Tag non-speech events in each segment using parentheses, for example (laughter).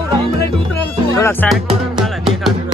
થોડાક સાઈડ કરો ખાલા દેખાતું.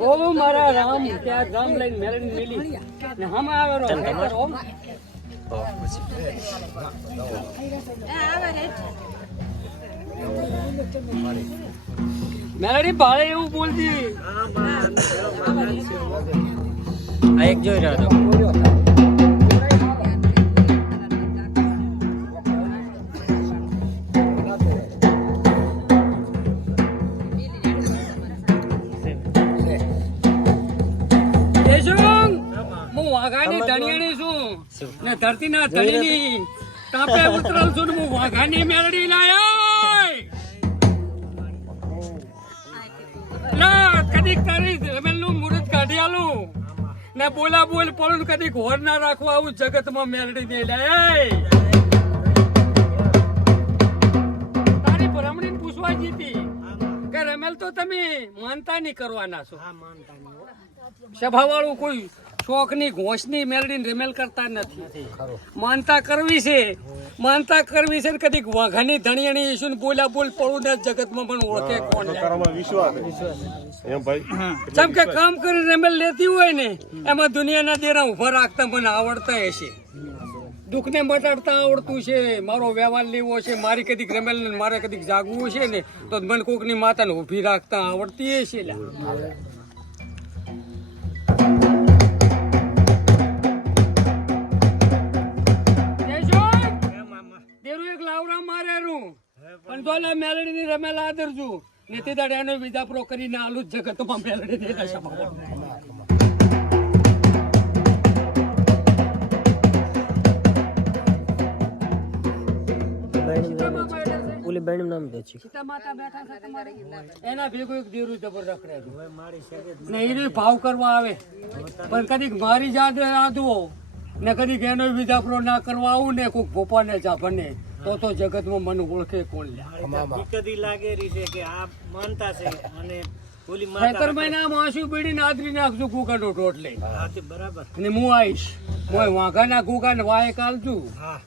બહુ મારા રામ ત્યાં રામ લઈને મેળવી મેલી. ને હમ આવે રો. મેલડી ભાળે એવું બોલતી. આ એક જોઈ રહ્યો હતો. ધરતી હું ધણી ની છું. ને ધરતીના ધણીની તાપે ઉતરલ છું હું વાઘા ની મેલડી લાયો. તારી રમેલનું મુહૂર્ત કાઢી આલું. ને બોલા બોલ પણ કદી ઘોર ના રાખવા આવું જગતમાં મેલડી દે તારી ભ્રમણી પૂછવા જીતી કે રમેલ તો તમે માનતા નહીં કરવાના છો. સભાવાળું કોઈ શોખની ઘોષની મેળવીને રમેલ કરતા નથી. માનતા કરવી છે. માનતા કરવી છે ને કદીક વાઘાની ધણિયાણી ઈસુને બોલ્યા બોલ પડું ને જગતમાં પણ ઓળખે કોણ લે. કરવામાં વિશ્વાસ એમ ભાઈ? જેમ કે કામ કરી રમેલ લેતી હોય ને એમાં દુનિયાના દેરા ઊભા રાખતા મને આવડતા હશે. દુઃખને મટાડતા આવડતું છે. મારો વ્યવહાર લેવો છે. મારી કદીક રમેલ ને મારે કદીક જાગવું છે ને તો મને કોકની માતાને ઊભી રાખતા આવડતી હશે દેરું એક લાવડા મારેરું પણ તો લે મેલડી ની રમેલ આદરજુ નીતિ દાડે એનો વિજાપરો કરીને આલુ જગતમાં મેલડી ની દશા ઓલી બેન નામ દે છે. એના ભેગું એક દેરું જબર રખડે ને એ ભાવ કરવા આવે. પણ કદીક મારી જાત આદવો ને કદીક એનો વિજાપરો ના કરવા આવું ને કોઈક ભોપાને જા ભને તો તો જગતમાં મન ઓળખે કોણ કદી લાગેલી છે કે આ માનતા છે અને ખેતર મહિના માસુ નાખજો કુકાનો ટોટ લઈ. બરાબર. ને હું આવીશ. હું વાઘાના કુકાને વાયક આવજું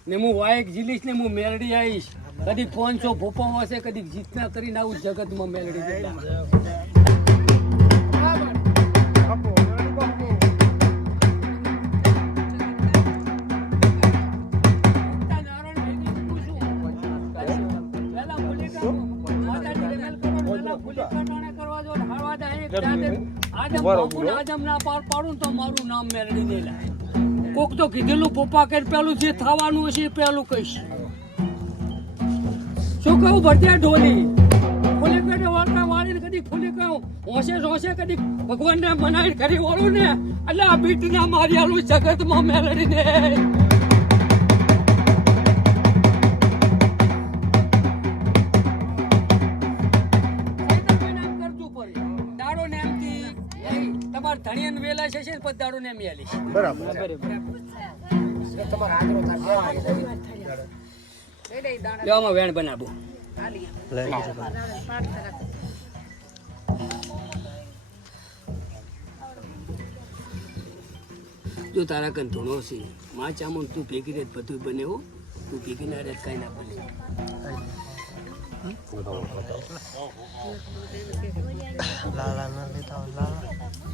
ને હું વાયક જીલીશ ને હું મેલડી આવીશ. કદી પાંચસો ભોપા હશે કદી જીતના કરીને આવું જગતમાં મેલડી દેલા. કોક તો કીધેલું પપ્પા કે પેલું જે થવાનું હશે એ પેલું કહીશ. શું કહું ભરત્યા ઢોલી? ફૂલે પેટે વાળકા વાળીને કદી ફૂલે કહું? હોશે હોશે કદી ભગવાનને મનાઈ કરી વાળું ને એટલે આ બીટના મારી આલું જગતમાં મેળવીને તમારે ધણીન વેલા છે ને પછી ને આલીશ બરાબર. લેવામાં વેણ બનાવો. જો તારા કન ધૂણો છે. માં ચામુંડ તું ભેગી રેત બધું બને હો. તું ભેગી ના રેત કઈ ના બને. લાલા ના લેતા લાલા.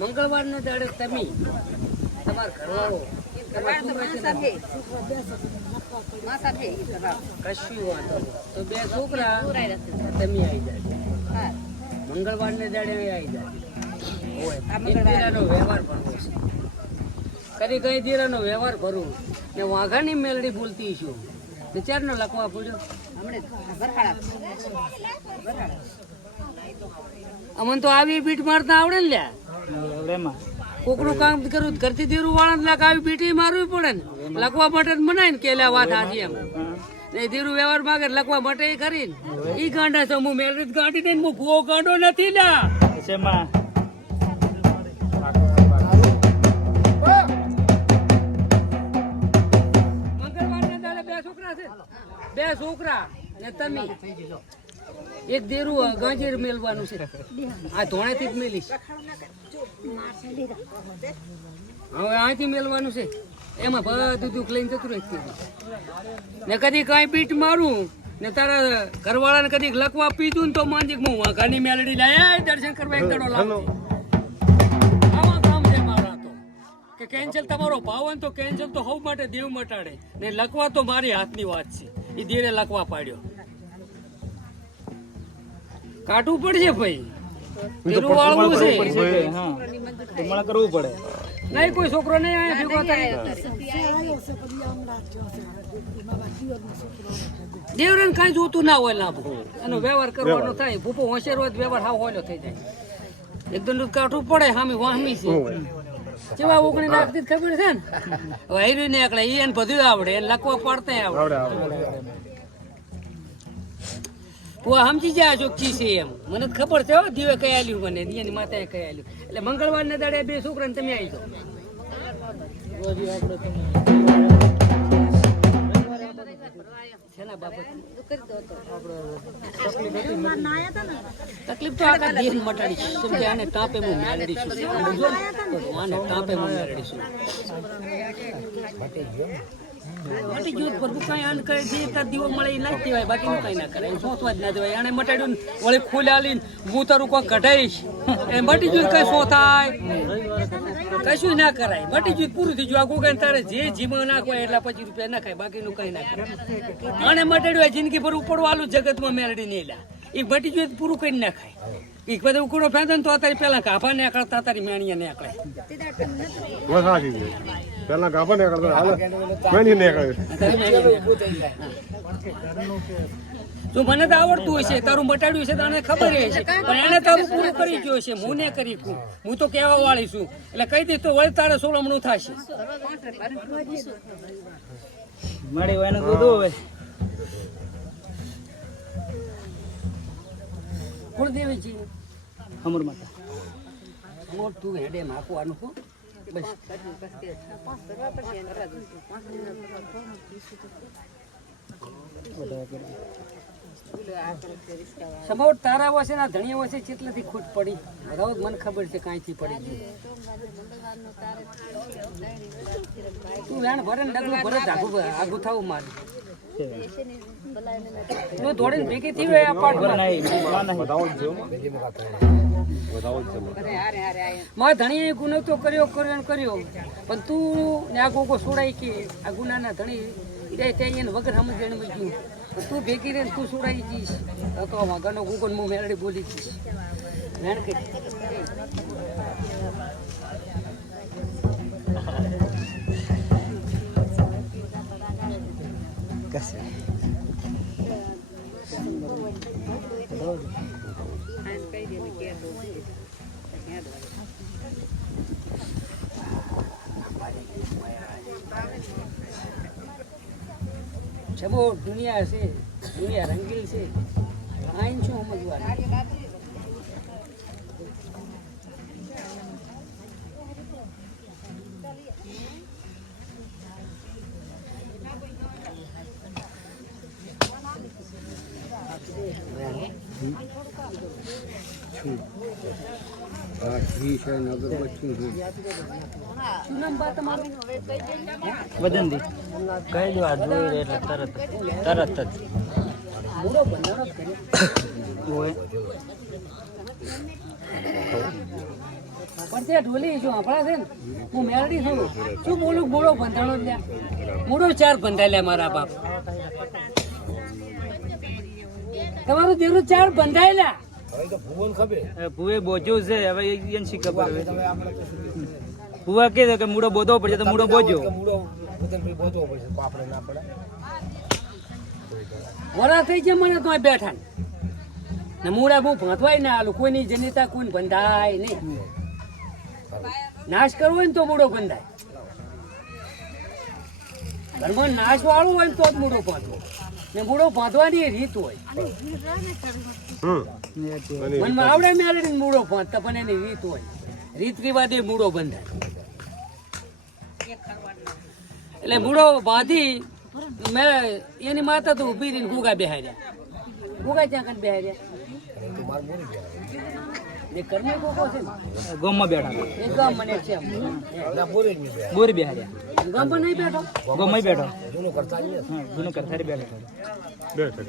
ને દાડે તમે તમાર ઘરવાળો? કશું વાંધો તો બે છોકરા તમે આવી જાય મંગળવાર ને દાડે આવી જાય હોય. દીરાનો વ્યવહાર ભરવો છે. કદી કઈ દીરાનો વ્યવહાર ભરવું ને વાઘાની મેલડી બોલતી છું. વિચારનો લખવા પડ્યો. અમને તો આવી બીટ મારતા આવડે ને લ્યા. કોકનું કામ કરું ઘરથી દેરું વાળા લાખ આવી બીટી મારવી પડે ને. લખવા માટે મનાય ને કેલા વાત હાજી એમ. ને ધીરું વ્યવહાર માગે લખવા માટે એ કરી ને. ઈ ગાંડા છે હું મેલડી ગાંડી દઈને હું ગો ગાંડો નથી લ્યા. શેમાં? મંગળવારના બે છોકરા છે. બે છોકરા ને તમે એક દેરું ગાંજીર મેલવાનું છે. આ ધોણેથી જ મેલીશ હવે અહીંથી મેલવાનું છે. એમાં બધું દુઃખ લઈને જતું રહે ને કદી કાંઈ પીટ મારું ને તારા ઘરવાળાને કદી લખવા પીધું ને તો માનજી હું વાઘાની મેલડી લાયા દર્શન કરવા એક દડો તો. કે કેન્સલ તમારો ભાવ તો કેન્સલ તો હવ માટે દેવ મટાડે. ને લખવા તો મારી હાથની વાત છે. એ દેરે લખવા પાડ્યો. કાઢવું પડશે ભાઈ. પેલું વાળવું છે. હા. કરવું પડે. નહીં કોઈ છોકરો નહીં આયા ભેગો થાય. દેવરન કાંઈ જોતું ના હોય લાભ એનો વ્યવહાર કરવાનો થાય. ભૂપો હોશિયાર હોય વ્યવહાર હાવ હોલો થઈ જાય. એકદમ દૂધ કાઢવું પડે હામી વાહમી છે. જેવા ઓગણી નાખતી ખબર છે ને? વૈરી ને એકડે ઈ એને બધું આવડે એને લખવા પડતા આવડે. આ સમજી જાય ચોખ્ખી છે એમ. મને ખબર છે હો, દીવે કઈ આલ્યું મને એની માતાએ કઈ આલ્યું. એટલે મંગળવાર ને દાડે બે છોકરાને તમે આવી જાઓ. તકલીફ તો આખા દેહ મટાડી છે. કેમ કે આને ટાપે હું મેળડી ટાપે હું મટી જૂથ પ્રભુ કઈ અન કરે જે તાર દીવો મળે એ નાખી દેવાય બાકીનું કઈ ના કરે સોંસવા જ ના દેવાય. આને મટાડ્યું વળી ખુલ્યા આલીને હું તારું કોઈ કઢાઈશ એ મટી જૂથ કઈ સો થાય. કશું ના કરાય. મટી ગયું પૂરું થઈ ગયું આગું કઈ તારે જે જીમાં નાખવાય એટલા પચીસ રૂપિયા ના ખાય, બાકીનું કઈ ના કરે અને મટાડ્યું જિંદગી ભર ઉપડવાલું જગતમાં મેળડી નહીં લા એ મટી ગયું પૂરું કરી નાખાય એ બધું ઉકળો ફેંદો ને તો અત્યારે પેલા કાફા નીકળતા તારી મેણીયા નીકળે. પેલા ગાભા નીકળતા હાલ. મેની ને કરે જો મને તો આવડતું હોય છે. તારું મટાડ્યું છે તને ખબર હશે પણ એને તારું પૂરું કરી ગયો છે. હું ને કરી કું હું તો કહેવા વાળી છું. એટલે કહી દઈશ તો વળી તારે સોલમણું થશે. મળી હોય એને દૂધ હવે. કુળદેવીજી અમર માતા. તું હેડે માપવાનું હો. સમોટ તારા વસે ના ધણીયા વસે કેટલાથી ખોટ પડી? બધા મને ખબર છે કાંઈથી પડી ગઈ તું વેણ ભરે ડગલું ભરે આગું આગું થવું મારે. તું દોડીને ભેગી થઈ હોય ધણીએ ગુનો તો કર્યો કર્યો ને કર્યો. પણ તું ને આ ગોગો છોડાય કે આ ગુનાના ધણી જાય ત્યાં એને વગર સમજણમાં ગયું તું ભેગી રહીને તું છોડાઈ જઈશ. તો તો વાઘાનો ગોગો ને હું મેળડી બોલી જઈશ. મેણ (laughs) કે જમો દુનિયા છે દુનિયા રંગીલ છે આઈન શું હા ઘી છે ને અગરબત્તી છે. કહી દો આ જોઈ એટલે તરત તરત જ. હોય પણ ત્યાં ઢોલી જો આપણા છે ને હું મેરડી છું શું બોલું? મૂળો બંધાણો ત્યાં મૂળો ચાર બંધાયેલા મારા બાપ. તમારું દેરું ચાર બંધાયેલા ભૂએ બોજ્યું છે હવે એને શી ખબર ભૂવા કે કે મૂળો બોધવો પડશે તો મૂળો બોજ્યો. વરા થઈ છે મને તો બેઠા ને. ને મૂળા બહુ ભાંતવાય ના આલું કોઈની જનિતા કોઈ બંધાય નહીં. નાશ કરવો હોય ને તો મૂળો બંધાય. ઘરમાં નાશ વાળું હોય ને તો જ મૂળો બાંધવો ને મૂળો ભાંધવાની રીત હોય. મનમાં આવડે મેળવીને મૂળો બાંધતા પણ એની રીત હોય. રીત રિવાજે મૂળો બંધાય. એટલે મૂળો બાંધી, મેં એની માતા તો ઊભી રહીને ગુગા બેહાર્યા ગુગા ત્યાં કને બેહાર્યા જે કર્મ ગોગો છે ને? ગોમમાં બેઠા એ ગામ મને છે. બોરી બેહાર્યા ગામમાં નહીં બેઠો? ગોમમાં બેઠો. હા જૂનું કરતારી બેઠો બેઠો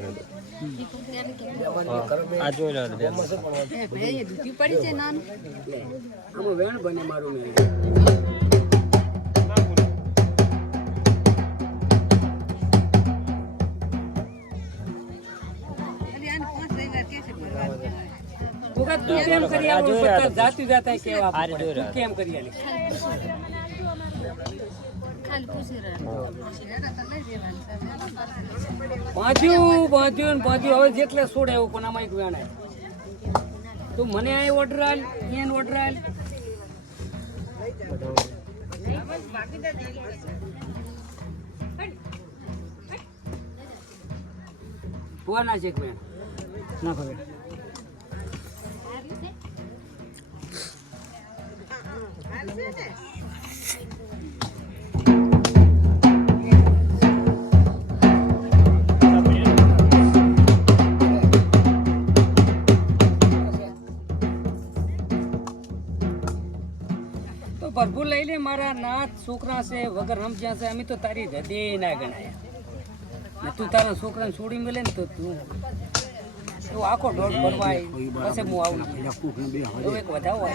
આ જોઈ લો આમાં વેણ બને મારું મેં ગુગા તું કેમ કરી આવું? બધા જાતી જાતા કેવા આ તું કેમ કરી આલી? બાંધ્યું બાંધ્યું ને હવે જેટલે છોડે એવું પણ આમાં એક વેણાય તું મને અહીં ઓર્ડર આલ અહીંયા ઓર્ડર આલ. ભુવાના છે એક વેણ. તો ભરપૂર લઈ લે મારા નાથ છોકરા છે વગર સમજ્યા છે અમે તો તારી હૃદય ના ગણાયા. ને તું તારા છોકરાને છોડી મળે ને તો તું તું આખો દોઢ ભરવાય. પછી હું આવું. એક વધાવો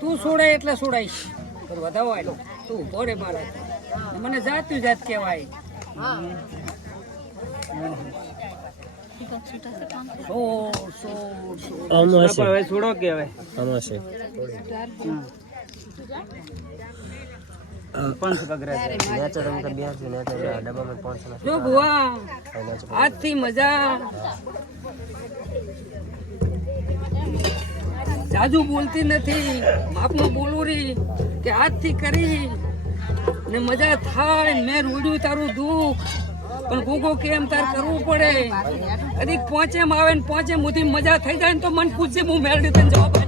તું છોડે એટલે છોડાઈશ પણ વધાવો તું ભોરે મારા. ને મને જાતું જાત કહેવાય. છોડો કે હવે પાંચસો જો ભુવા આજથી મજા. જાજુ બોલતી નથી માપનું બોલું રી કે આજથી કરી. ને મજા થાય મેં રોડ્યું તારું દુઃખ. પણ ગોગો કેમ તાર કરવું પડે. અધિક પહોંચેમ આવે ને પહોંચે મુથી મજા થઈ જાય ને તો મને પૂછે હું મેળવી તને જવાબ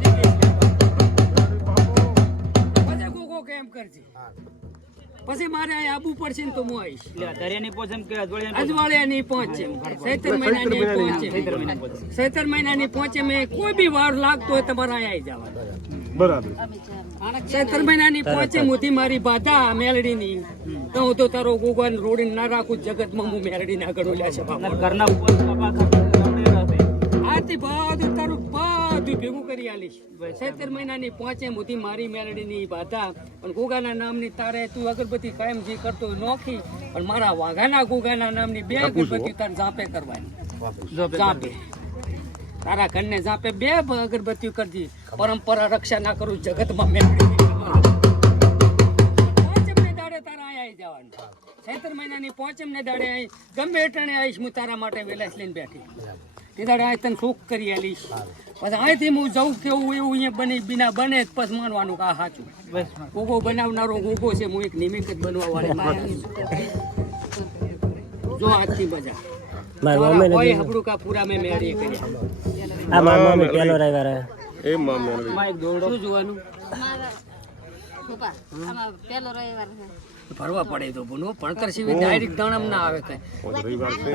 કેમ કરજે. પછી મારે અહીં આવવું પડશે ને તો હું આવીશ. દરિયાની પોચમ કે અજવાળિયાની અજવાળિયાની પહોંચે સૈતર મહિનાની પહોંચે સૈતર મહિનાની પહોંચે મેં કોઈ બી વાર લાગતો હોય તમારે અહીંયા આવી જવાનું. બરાબર. સૈતર મહિનાની પહોંચે મોતી મારી બાધા મેલડીની. તો હું તો તારો ગોગન રોડી ના રાખું જગતમાં હું મેલડી ના કરું લ્યા છે ઘરના ઉપર બાપા ખાતા આથી બધું બધું ભેગું કરી આલીશ. સત્તર મહિનાની પાંચે મોતી મારી મેલડીની બાધા પણ ગોગાના નામની તારે તું અગરબત્તી કાયમ જે કરતો નોખી પણ મારા વાઘાના ગોગાના નામની બે અગરબત્તી તારે ઝાંપે કરવાની. ઝાંપે તારા ઘરને ઝાંપે બે અગરબત્તીઓ કરજી. પરંપરા રક્ષા ના કરું જગતમાં સત્તર મહિનાની પાંચમને દાડે અહીં ગમે અટાણે આવીશ હું તારા માટે વેલાસ લઈને બેઠી. તે દાડે આજ તને શોખ કરી આલીશ. પછી અહીંથી હું જઉં કેવું એવું અહીંયા બની બિના બને જ પછી માનવાનું કે આ સાચું. ઉગો બનાવનારો ઉગો છે હું એક નિમિત્ત જ બનવા વાળી જો આજથી મજા. કોઈ હબડું કા પૂરા મેં મેળવી કર્યા. આ મારા મમ્મી પેલો રવિવાર એ માં મેલડી માં શું જોવાનું? અમારા પપ્પા આમાં પહેલો રવિવાર છે ભરવા પડે તો ભૂનો ભણતર સિવાય ડાયરેક્ટ દાણમ ના આવે કઈ.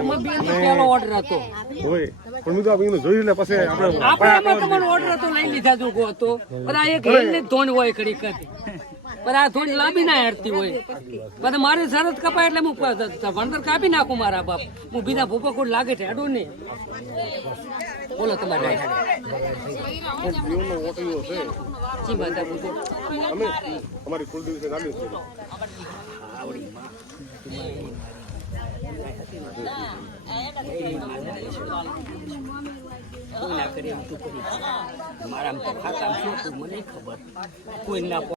એમાં પહેલો ઓર્ડર હતો. હોય પણ મેં તો આપણે જોઈ લે પછી આપણે આપણે તમારો ઓર્ડર હતો લઈ લીધા જો હતો. પણ આ એક હેલની જ ધોન હોય કડી કદી પણ આ થોડી લાંબી ના હેરતી હોય. પણ મારે શરત કપાય એટલે હું ભણતર કાપી નાખું મારા બાપ. હું બીજા ભૂપા લાગે લાગે ઠેડું નહીં બોલો તમારે? અમે અમારી કુલદેવી છે નાની છે મારા ખાતા મને ખબર. કોઈ ના